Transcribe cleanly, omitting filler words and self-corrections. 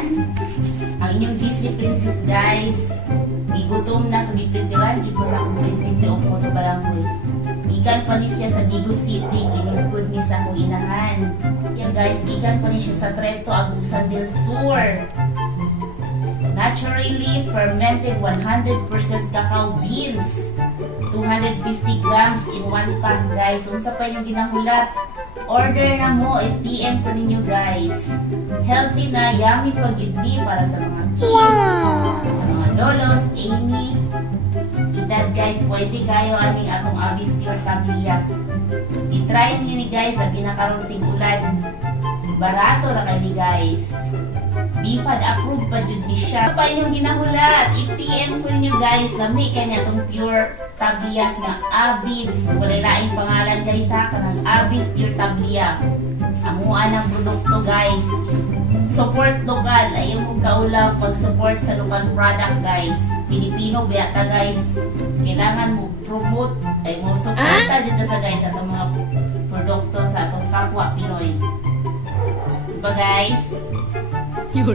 Ayan. Ang inyong Disney princess, guys. Gigutom na sa giprintiran. Dito sa akong prinsipyo o Coto Barangay. Ikan pa ni siya sa Bigo City. Inugod ni sa akong inahan. Yan, guys. Ikan pa ni siya sa Trento, Agusan del Sur. Naturally fermented 100% cacao beans. 250 grams in 1 pack, guys. Unsa pa yung ginahulat? Order na mo, i-PM ko ninyo, guys. Healthy na, yummy pag-ibli para sa mga kids, sa mga lolos, Amy, edad, guys. Pwede kayo aning atong abis pure tamliyak. I-try niyo ni, guys, sa pinakaroting ulan. Barato na kayo ni, guys. BIFAD approved pa jud ni siya. Ano pa inyong ginahulat? I-PM ko ninyo, guys. Lami kanya itong pure tablias nga Abis. Wala laing pangalan, guys, ha? Kanang Abis pure tablia. Amuan ang produkto, guys. Support lokal. Ayaw mong kaulang pag-support sa local product, guys. Pilipino, biyata, guys. Kailangan mo promote, ay mo supporta dito sa, guys, atong mga produkto sa atong kapwa Pinoy. Diba, guys? Yun.